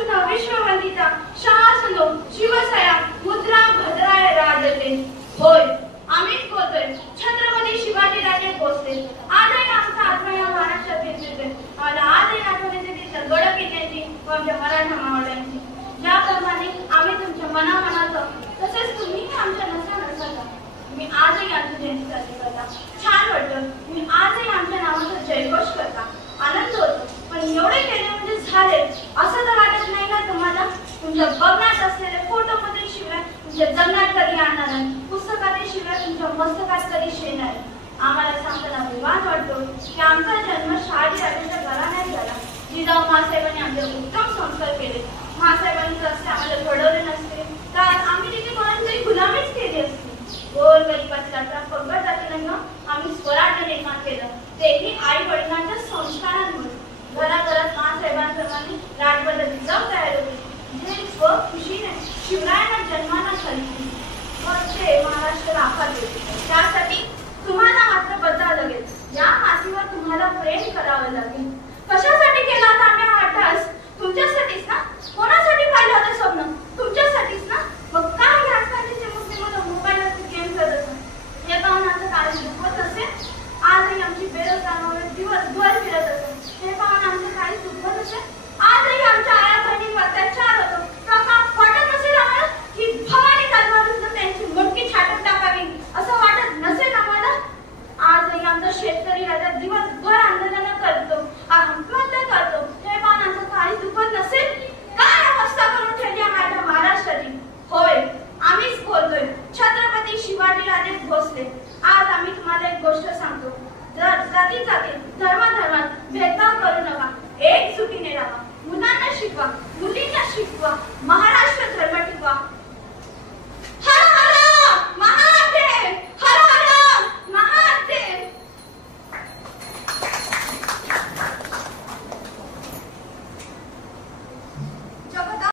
अश्रुन विश्ववंदिता शासनो शिवसया मुद्रा भद्राय राजते। होय, आम्हीच बोलतोय, छत्रपती शिवाजी राजे भोसले। आजही आमचा आत्मा या महाराष्ट्रात फिरतोय। मला आजही आठवण येते तिथल्या गड किल्ल्यांची व आमच्या मराठा मावळ्यांची। ज्याप्रमाणे आम्ही तुमच्या मनामनाचं तसेच तुम्ही आमच्या नसा मी आजही आमची जयंती साजरी करता। छान वाटतं, मी आजही आमच्या नावाचा जयघोष करता, आनंद होतो। पण एवढे केले म्हणजे झाले असं तर वाटत नाही ना तुम्हाला? तुमच्या बघण्यात असलेले फोटो मध्ये शिवाय तुमच्या जगण्यात कधी आणणार नाही, पुस्तकातील शिवाय तुमच्या मस्तकात कधी शेणार। आम्हाला सांगताना अभिमान वाटतो की आमचा जन्म शहाजी राजांच्या घराण्यात झाला। जिजाऊ महासाहेबांनी आमचे उत्तम संस्कार केले। महासाहेबांनी रस्ते आम्हाला घडवले नसते तर आम्ही तिथे कोणाची तरी गुलामीच केली असती। गोर गरीबातला पंगत जातीनं आम्ही स्वराज्य निर्माण केलं, तेही आई वडिलांच्या संस्कारांमुळे। घराघरात महासाहेबांप्रमाणे राजपद्धती जाऊ तयार होती, जे स्वखुशीने शिवरायांना जन्माला घालतील व ते महाराष्ट्र राखात येतील। त्यासाठी तुम्हाला मात्र बदलावं लागेल, या मातीवर तुम्हाला प्रेम करावं लागेल। कशासाठी केला होता आम्ही हा अट्टहास? तुमच्यासाठीच ना? कोणासाठी पाहिलं होतं स्वप्न? तुमच्यासाठीच ना? मग काय आजकालचे मुस्लिम मोबाईलवरती गेम खेळत असत? हे पाहून आमचं काळजी दुखत असेल? आजही आमची बेरोजगारांवर दिवसभर फिरत असेल, हे पाहून आमचं काही दुखत असेल? आजही आमच्या आया बहिणींवर अत्याचार होतो, वाटत नसेल आम्हाला की भवानी तलवारीतून त्यांची मुंडकी छाटून टाकावी, असं वाटत नसेल आम्हाला? आजही आमचा शेतकरी राजा दिवसभर आंदोलन करतो, आत्महत्या करतो, हे पाहून आमचं काही दुखत नसेल? काय अवस्था करून ठेवली माझ्या महाराष्ट्राची? होय, आम्हीच बोलतोय, छत्रपती शिवाजी राजे भोसले। आज आम्ही तुम्हाला एक गोष्ट सांगतो, जाती धर्मात भेदभाव करू नका।